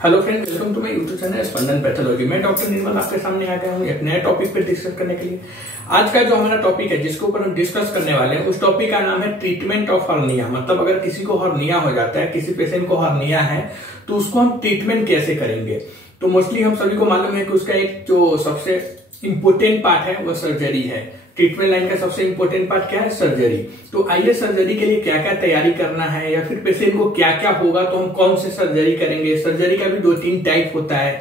Hello friend, welcome to my YouTube channel Spandan pathology. मैं doctor Nirmal आपके सामने आ गया हूँ एक नए टॉपिक पे डिस्कस करने के लिए। आज का जो हमारा टॉपिक है जिसके ऊपर हम डिस्कस करने वाले हैं उस टॉपिक का नाम है ट्रीटमेंट ऑफ हर्निया। मतलब अगर किसी को हर्निया हो जाता है, किसी पेशेंट को हर्निया है तो उसको हम ट्रीटमेंट कैसे करेंगे। तो मोस्टली हम सभी को मालूम है कि उसका एक जो सबसे इम्पोर्टेंट पार्ट है वो सर्जरी है। ट्रीटमेंट लाइन का सबसे इंपॉर्टेंट पार्ट क्या है? सर्जरी। तो आइए सर्जरी के लिए क्या क्या तैयारी करना है या फिर पेशेंट को क्या क्या होगा तो हम कौन से सर्जरी करेंगे। सर्जरी का भी 2-3 टाइप होता है।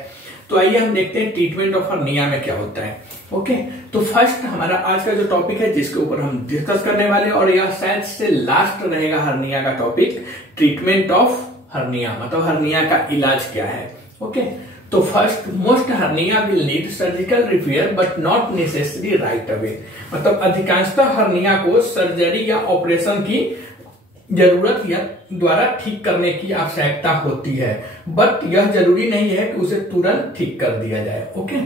तो आइए हम देखते हैं ट्रीटमेंट ऑफ हर्निया में क्या होता है। ओके, तो फर्स्ट हमारा आज का जो टॉपिक है जिसके ऊपर हम डिस्कस करने वाले और यह शायद से लास्ट रहेगा हर्निया का टॉपिक, ट्रीटमेंट ऑफ हर्निया। मतलब हर्निया का इलाज क्या है। ओके, तो first most hernia will need surgical repair but not necessary right away. मतलब अधिकांशतः हर्निया को सर्जरी या ऑपरेशन की जरूरत या द्वारा ठीक करने की आवश्यकता होती है, बट यह जरूरी नहीं है कि उसे तुरंत ठीक कर दिया जाए। ओके,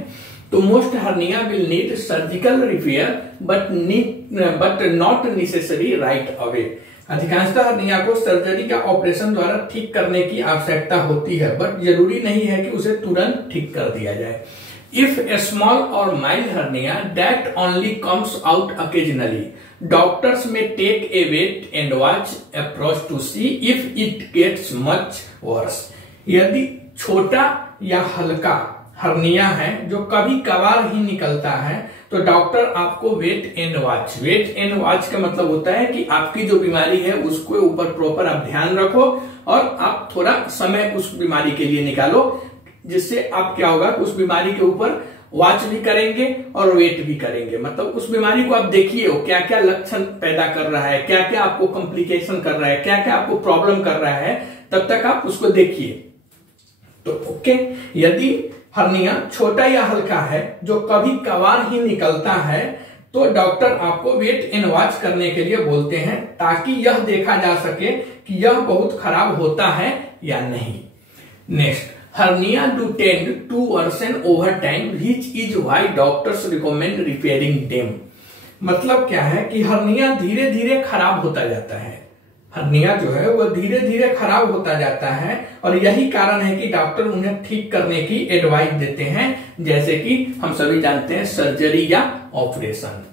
तो most hernia will need surgical repair but not necessary right away. अधिकांशतः हर्निया को सर्जरी या ऑपरेशन द्वारा ठीक करने की आवश्यकता होती है, बट जरूरी नहीं है कि उसे तुरंत ठीक कर दिया जाए। If a small or mild hernia that only comes out occasionally, doctors may take a wait and watch approach to see if it gets much worse. यदि छोटा या हल्का हर्निया है जो कभी कभार ही निकलता है तो डॉक्टर आपको वेट एंड वॉच का मतलब होता है कि आपकी जो बीमारी है उसको ऊपर प्रॉपर आप ध्यान रखो और आप थोड़ा समय उस बीमारी के लिए निकालो, जिससे आप क्या होगा उस बीमारी के ऊपर वॉच भी करेंगे और वेट भी करेंगे। मतलब उस बीमारी को आप देखिए वो क्या क्या लक्षण पैदा कर रहा है, क्या क्या आपको कॉम्प्लिकेशन कर रहा है, क्या क्या आपको प्रॉब्लम कर रहा है, तब तक आप उसको देखिए। तो ओके, यदि हर्निया छोटा या हल्का है जो कभी कभार ही निकलता है तो डॉक्टर आपको वेट एंड वॉच करने के लिए बोलते हैं ताकि यह देखा जा सके कि यह बहुत खराब होता है या नहीं। Next, hernia do tend to worsen over time which is why doctors recommend repairing them. मतलब क्या है कि हर्निया धीरे धीरे खराब होता जाता है। हर्निया जो है वो धीरे धीरे खराब होता जाता है और यही कारण है कि डॉक्टर उन्हें ठीक करने की एडवाइस देते हैं, जैसे कि हम सभी जानते हैं सर्जरी या operation.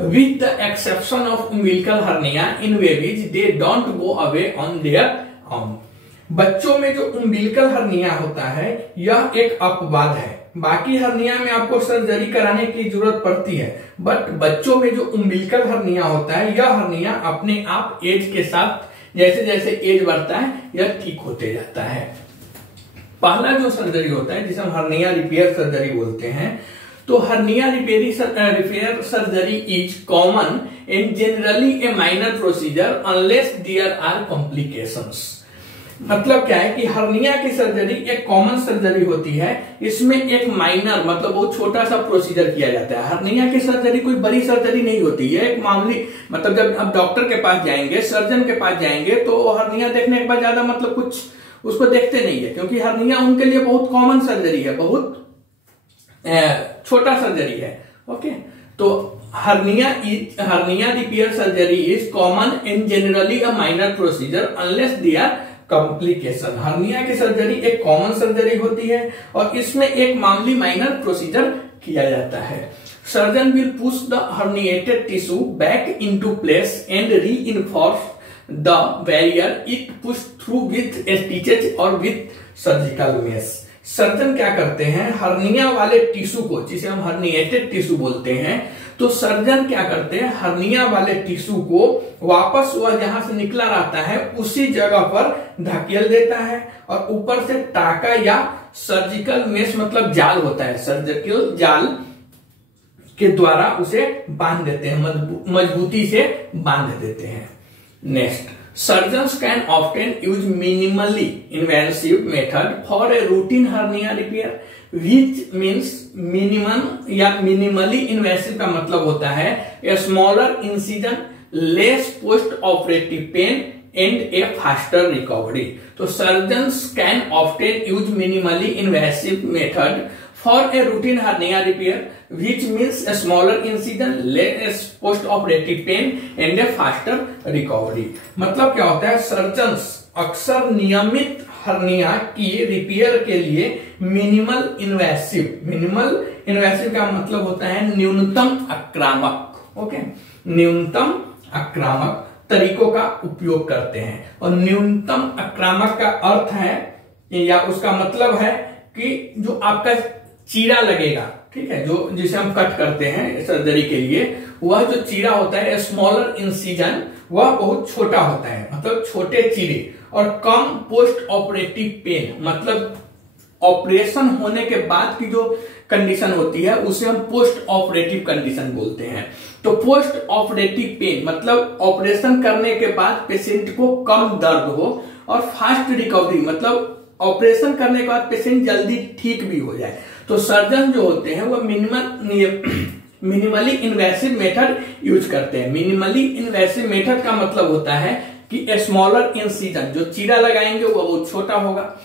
With the exception of umbilical hernia in babies they don't go away on their own. बच्चों में जो उम्बिलिकल हर्निया होता है यह एक अपवाद है। बाकी हर्निया में आपको सर्जरी कराने की जरूरत पड़ती है, बट बच्चों में जो उम्बिलिकल हर्निया होता है यह हर्निया अपने आप एज के साथ जैसे जैसे एज बढ़ता है यह ठीक होते जाता है। पहला जो सर्जरी होता है जिसे हम हर्निया रिपेयर सर्जरी बोलते हैं, तो hernia repair surgery is common and generally a minor procedure unless there are complications. मतलब क्या है कि हर्निया की सर्जरी एक कॉमन सर्जरी होती है, इसमें एक माइनर मतलब बहुत छोटा सा प्रोसीजर किया जाता है। हर्निया की सर्जरी कोई बड़ी सर्जरी नहीं होती है, एक मामूली मतलब जब आप डॉक्टर के पास जाएंगे, सर्जन के पास जाएंगे तो हर्निया देखने के बाद ज्यादा मतलब कुछ उसको देखते नहीं है, क्योंकि हर्निया उनके लिए बहुत कॉमन सर्जरी है, बहुत छोटा सर्जरी है। ओके, तो hernia repair surgery is common and generally a minor procedure unless they are complication. Hernia की सर्जरी एक कॉमन सर्जरी होती है और इसमें एक मामूली माइनर प्रोसीजर किया जाता है। Surgeon will push the herniated tissue back into place and reinforce the barrier it push through with stitches और विथ सर्जिकल मेश। सर्जन क्या करते हैं, हर्निया वाले टिश्यू को, जिसे हम हर्निएटेड टिश्यू बोलते हैं, तो सर्जन क्या करते हैं हर्निया वाले टिश्यू को वापस वह जहां से निकला रहता है उसी जगह पर धकेल देता है और ऊपर से टाका या सर्जिकल मेश मतलब जाल होता है, सर्जिकल जाल के द्वारा उसे बांध देते हैं, मजबूती से बांध देते हैं। Next, surgeons can often use minimally invasive method for a routine hernia repair, which means minimum या minimally invasive का मतलब होता है a smaller incision, less post operative pain and a faster recovery। तो surgeons can often use minimally invasive method for a routine hernia repair, which means a smaller incision, less post-operative pain and a faster recovery। मतलब क्या होता है, surgeons अक्सर नियमित hernia की repair के लिए मिनिमल इन्वेसिव का मतलब होता है न्यूनतम आक्रामक। ओके, न्यूनतम आक्रामक तरीकों का उपयोग करते हैं। और न्यूनतम आक्रामक का अर्थ है या उसका मतलब है कि जो आपका चीरा लगेगा, ठीक है, जो जिसे हम कट करते हैं सर्जरी के लिए, वह जो चीरा होता है स्मॉलर इंसिजन, वह बहुत छोटा होता है, मतलब छोटे चीरे। और कम पोस्ट ऑपरेटिव पेन, मतलब ऑपरेशन होने के बाद की जो कंडीशन होती है उसे हम पोस्ट ऑपरेटिव कंडीशन बोलते हैं। तो पोस्ट ऑपरेटिव पेन मतलब ऑपरेशन करने के बाद पेशेंट को कम दर्द हो और फास्ट रिकवरी, मतलब ऑपरेशन करने के बाद पेशेंट जल्दी ठीक भी हो जाए। तो सर्जन जो होते हैं वो मिनिमली इन्वेसिव मेथड यूज करते हैं। मिनिमली इन्वेसिव मेथड का मतलब होता है कि स्मॉलर इंसिजन, जो चीरा लगाएंगे वो बहुत छोटा होगा।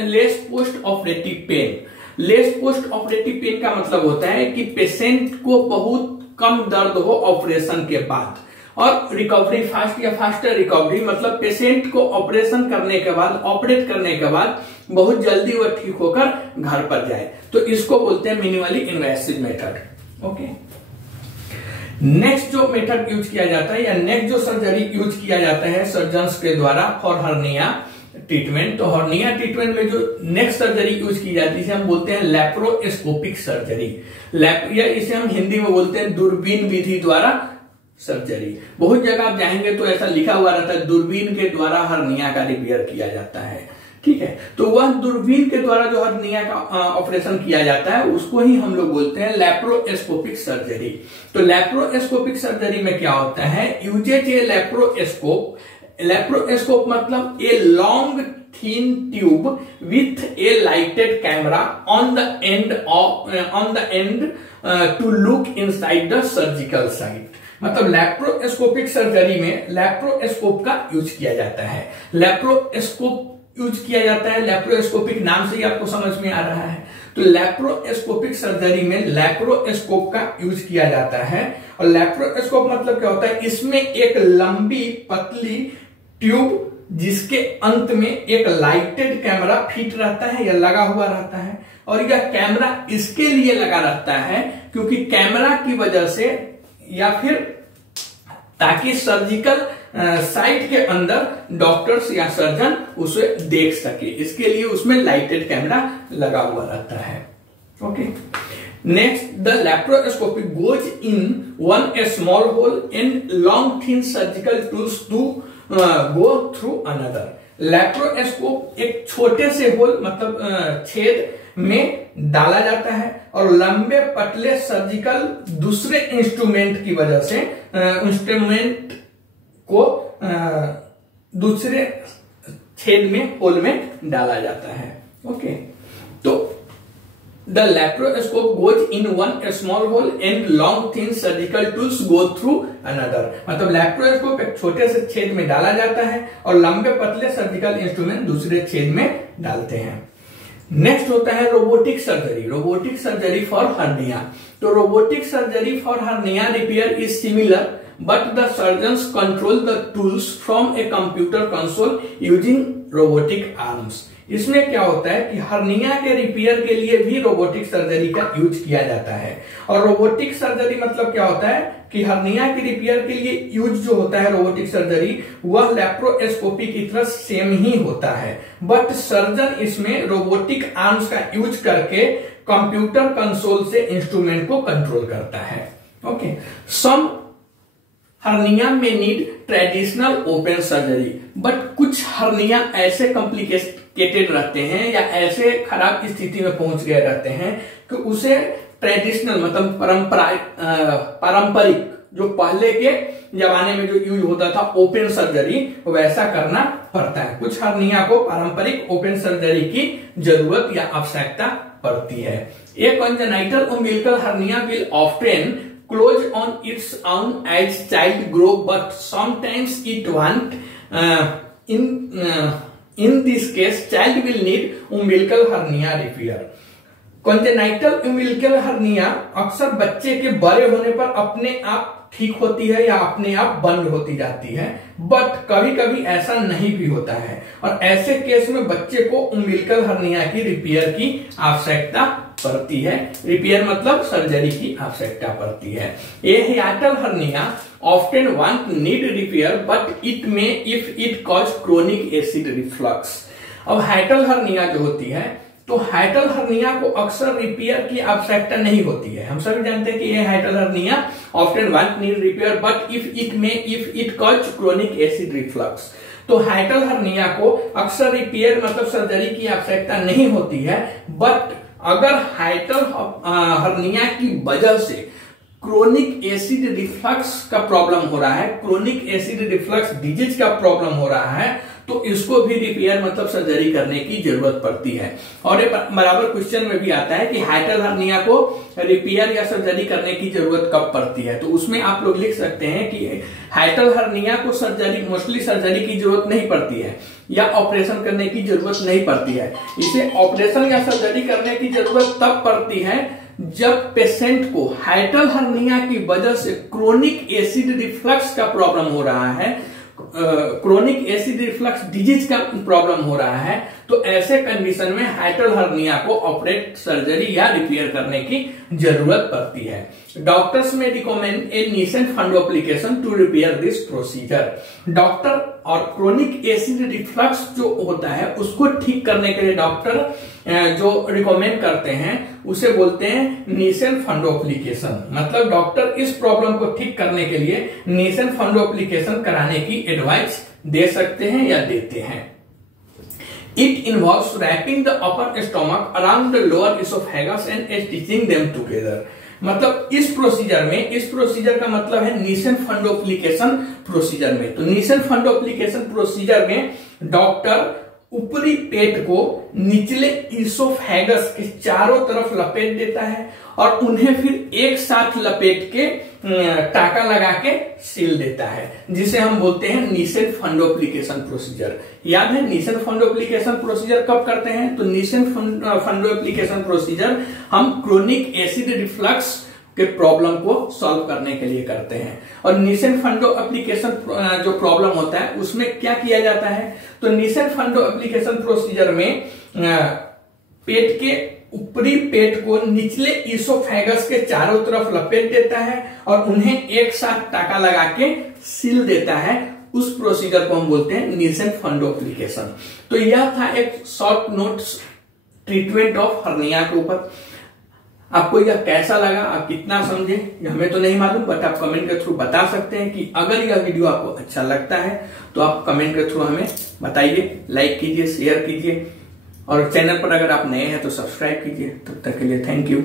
लेस पोस्ट ऑपरेटिव पेन का मतलब होता है कि पेशेंट को बहुत कम दर्द हो ऑपरेशन के बाद। और रिकवरी फास्ट या फास्टर रिकवरी, मतलब पेशेंट को ऑपरेशन करने के बाद, ऑपरेट करने के बाद बहुत जल्दी वह ठीक होकर घर पर जाए। तो इसको बोलते हैं minimally invasive method. Okay, next जो मेथड यूज किया जाता है या नेक्स्ट जो सर्जरी यूज किया जाता है सर्जन्स के द्वारा फॉर हर्निया ट्रीटमेंट, तो हर्निया ट्रीटमेंट में जो नेक्स्ट सर्जरी यूज की जाती है हम बोलते हैं लैप्रोस्कोपिक सर्जरी, या इसे हम हिंदी में बोलते हैं दूरबीन विधि द्वारा सर्जरी। बहुत जगह आप जाएंगे तो ऐसा लिखा हुआ रहता है दूरबीन के द्वारा हर्निया का रिपेयर किया जाता है, ठीक है। तो वह दूरबीन के द्वारा जो हर्निया का ऑपरेशन किया जाता है उसको ही हम लोग बोलते हैं लैप्रोस्कोपिक सर्जरी। तो लैप्रोस्कोपिक सर्जरी में क्या होता है, यूजेज ए लैप्रोस्कोप मतलब a long thin tube with a lighted camera on the end to look inside the surgical site. मतलब लैप्रोस्कोपिक सर्जरी में लैप्रोस्कोप का यूज किया जाता है। लैप्रोस्कोपिक नाम से ही आपको समझ में आ रहा है। तो लैप्रोस्कोपिक सर्जरी में लैप्रोस्कोप का यूज किया जाता है। और लैप्रोस्कोप मतलब क्या होता है, इसमें एक लंबी पतली ट्यूब जिसके अंत में एक लाइटेड कैमरा फिट रहता है या लगा हुआ रहता है। और यह कैमरा इसके लिए लगा रहता है क्योंकि कैमरा की वजह से या फिर ताकि सर्जिकल साइट के अंदर डॉक्टर्स या सर्जन उसे देख सके, इसके लिए उसमें लाइटेड कैमरा लगा हुआ रहता है। Okay, next the laparoscopic goes in one a small hole and long thin surgical tools to go through another. Laparoscope एक छोटे से होल मतलब छेद में डाला जाता है और लंबे पतले सर्जिकल दूसरे इंस्ट्रूमेंट की वजह से इंस्ट्रूमेंट को दूसरे छेद में होल में डाला जाता है। ओके, तो the laparoscope goes in one small hole and long thin surgical tools go through another. मतलब लैप्रोस्कोप एक छोटे से छेद में डाला जाता है और लंबे पतले सर्जिकल इंस्ट्रूमेंट दूसरे छेद में डालते हैं। नेक्स्ट होता है रोबोटिक सर्जरी फॉर हर्निया। तो robotic surgery for hernia repair is similar but the surgeons control the tools from a computer console using robotic arms. इसमें क्या होता है कि हर्निया के रिपेयर के लिए भी रोबोटिक सर्जरी का यूज किया जाता है। और रोबोटिक सर्जरी मतलब क्या होता है कि हर्निया के रिपेयर के लिए यूज जो होता है रोबोटिक सर्जरी वह लैप्रोस्कोपी की तरह सेम ही होता है, बट सर्जन इसमें रोबोटिक आर्म्स का यूज करके कंप्यूटर कंसोल से इंस्ट्रूमेंट को कंट्रोल करता है। ओके, सम हर्निया में need traditional open surgery, but कुछ हर्निया ऐसे कॉम्प्लिकेटेड रहते हैं या ऐसे खराब स्थिति में पहुंच गए रहते हैं कि उसे ट्रेडिशनल मतलब पारंपरिक जो पहले के जमाने में जो यूज होता था ओपन सर्जरी वैसा करना पड़ता है। कुछ हर्निया को पारंपरिक ओपन सर्जरी की जरूरत या आवश्यकता पड़ती है। A congenital umbilical hernia will often close on its own as child grow, but sometimes it won't. In this case, child will need umbilical hernia repair. Congenital umbilical hernia अक्सर बच्चे के बड़े होने पर अपने आप ठीक होती है या अपने आप बंद होती जाती है, बट कभी कभी ऐसा नहीं भी होता है और ऐसे केस में बच्चे को उम्बिलिकल हर्निया की रिपेयर की आवश्यकता पड़ती है। रिपेयर मतलब सर्जरी की आवश्यकता पड़ती है। ये hiatal hernia often won't need repair but it may if it cause chronic acid reflux. अब हाइटल हर्निया जो होती है, तो हाइटल हर्निया को अक्सर रिपेयर की आवश्यकता नहीं होती है। हम सभी जानते हैं कि ये हाइटल hernia often want need repair but if it cause chronic acid reflux. तो हाइटल हर्निया को अक्सर रिपेयर मतलब सर्जरी की आवश्यकता नहीं होती है, बट अगर हाइटल हर्निया की वजह से क्रोनिक एसिड रिफ्लक्स का प्रॉब्लम हो रहा है, क्रोनिक एसिड रिफ्लक्स डिजीज का प्रॉब्लम हो रहा है, तो इसको भी रिपेयर मतलब सर्जरी करने की जरूरत पड़ती है। और ये बराबर क्वेश्चन में भी आता है कि हाइटल हर्निया को रिपेयर या सर्जरी करने की जरूरत कब पड़ती है। तो उसमें आप लोग लिख सकते हैं कि हाइटल हर्निया को मोस्टली सर्जरी की जरूरत नहीं पड़ती है या ऑपरेशन करने की जरूरत नहीं पड़ती है। इसे ऑपरेशन या सर्जरी करने की जरूरत तब पड़ती है जब पेशेंट को हाइटल हर्निया की वजह से क्रोनिक एसिड रिफ्लक्स का प्रॉब्लम हो रहा है, क्रोनिक एसिड रिफ्लक्स डिजीज का प्रॉब्लम हो रहा है। तो ऐसे कंडीशन में हाइटल हर्निया को ऑपरेट, सर्जरी या रिपेयर करने की जरूरत पड़ती है। डॉक्टर्स में recommend a Nissen fundoplication to repair this procedure. Doctor और क्रोनिक एसिड रिफ्लक्स जो होता है उसको ठीक करने के लिए डॉक्टर जो रिकमेंड करते हैं उसे बोलते हैं नीसेंट फंडो एप्लीकेशन। मतलब डॉक्टर इस प्रॉब्लम को ठीक करने के लिए नीसेंट फंडो एप्लीकेशन कराने की एडवाइस दे सकते हैं या देते हैं। It involves wrapping the upper stomach around the lower esophagus and stitching them together। मतलब इस प्रोसीजर का मतलब है नीसेंट फंडो एप्लीकेशन प्रोसीजर में। तो नीसेंट फंडो एप्लीकेशन प्रोसीजर में डॉक्टर ऊपरी पेट को निचले इसोफेगस के चारों तरफ लपेट देता है और उन्हें फिर एक साथ लपेट के टाका लगा के सील देता है, जिसे हम बोलते हैं नीसेंट फंडो एप्लीकेशन प्रोसीजर। याद है नीसेंट फंडो एप्लीकेशन प्रोसीजर कब करते हैं? तो नीसेंट फंडो एप्लीकेशन प्रोसीजर हम क्रोनिक एसिड रिफ्लक्स के प्रॉब्लम को सॉल्व करने के लिए करते हैं। और नीसेंट फंडो एप्लीकेशन जो प्रॉब्लम होता है उसमें क्या किया जाता है? तो नीसेंट फंडो एप्लीकेशन प्रोसीजर में पेट के ऊपरी पेट को निचले इसोफेगस के चारों तरफ लपेट देता है और उन्हें एक साथ टाका लगा के सील देता है। उस प्रोसीजर को हम बोलते हैं नीसेंट फंडो एप्लीकेशन। तो यह था एक short notes treatment of hernia के ऊपर। आपको यह कैसा लगा, आप कितना समझे, हमें तो नहीं मालूम, बट आप कमेंट के थ्रू बता सकते हैं कि अगर यह वीडियो आपको अच्छा लगता है तो आप कमेंट के थ्रू हमें बताइए, लाइक कीजिए, शेयर कीजिए और चैनल पर अगर आप नए हैं तो सब्सक्राइब कीजिए। तब तक के लिए थैंक यू।